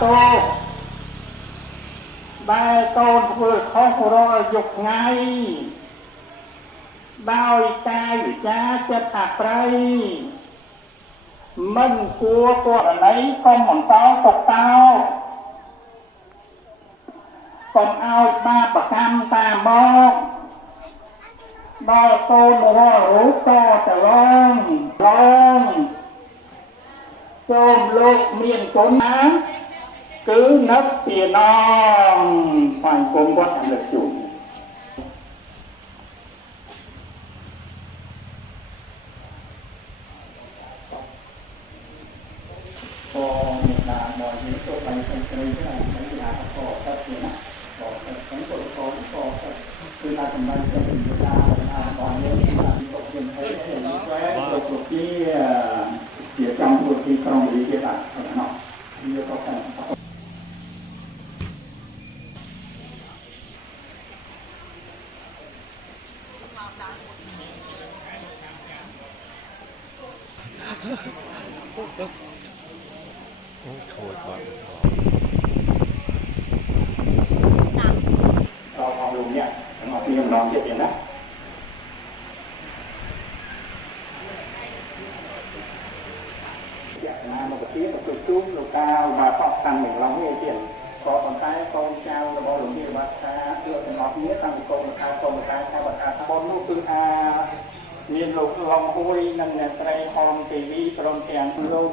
โตได้โตนធ្វើខុសរយយកថ្ងៃដោយកាយវិការចិត្តអប្រ័យមិនគួរករណីកុំបន្តទុកតោកុំឲ្យបាបកម្មតាមមកដល់កូនរាល់រូបតទៅឡងសូមលោកមានគុណណាគឺនឹកពីណងបានគុំវត្តលើកជូនក៏មានការមកនេះទៅបានទាំងគ្នាដែរហើយថាក៏ទៅជាណាក៏ទៅទាំងពលករក៏គឺថាសម្រាប់ទៅជាការរបស់យើងថាទៅជាហើយទៅជាចំនួនទីក្រុងវិទ្យាល័យហ្នឹងវាក៏តែខូចបាត់អរលោកអ្នកអរពីម្ដងទៀតណាមកពីទៅជួបលោកតាមកបកតាំងនឹងឡងនេះទៀតក៏ប៉ុន្តែកូនចៅរបស់លោកនេះបាត់ថាគឺទាំងអស់គ្នាតាំងពីកូនថាកូនតាថាបាត់ថាបននោះគឺថាមានលោកឡងហួយនិងអ្នកស្រីហនទេវីព្រមទាំងលោក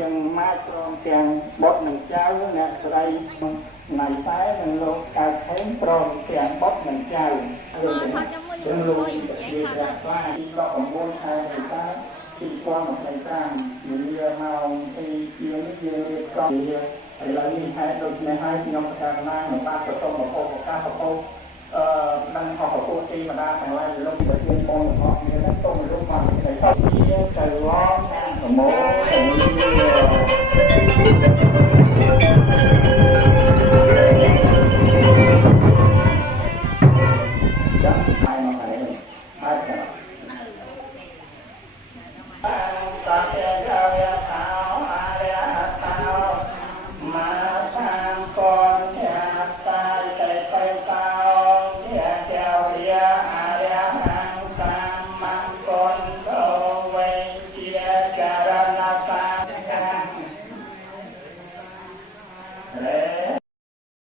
ទាំងម៉ាច់ព្រមទាំងបុត្រនិងចៅអ្នកស្រីណៃតែនិងលោកកើតថេងព្រមទាំងបុត្រនិងចៅទាំងលោកនិយាយថាខ្លាទី19ខែមេសា2025វាមកពីជាងនេះយើងរៀបចំឥឡូវនេះហេតុដូចនេះហើយខ្ញុំប្រកាសណានឹងបានប្រសូមមកប្រកាសប្រពោនឹងអបពុទីម្ដាទាំងឡាយលោកវិទ្យាបងរបស់គ្នានឹងសូមលោកបានតែទៅឡងខាងប្រមូល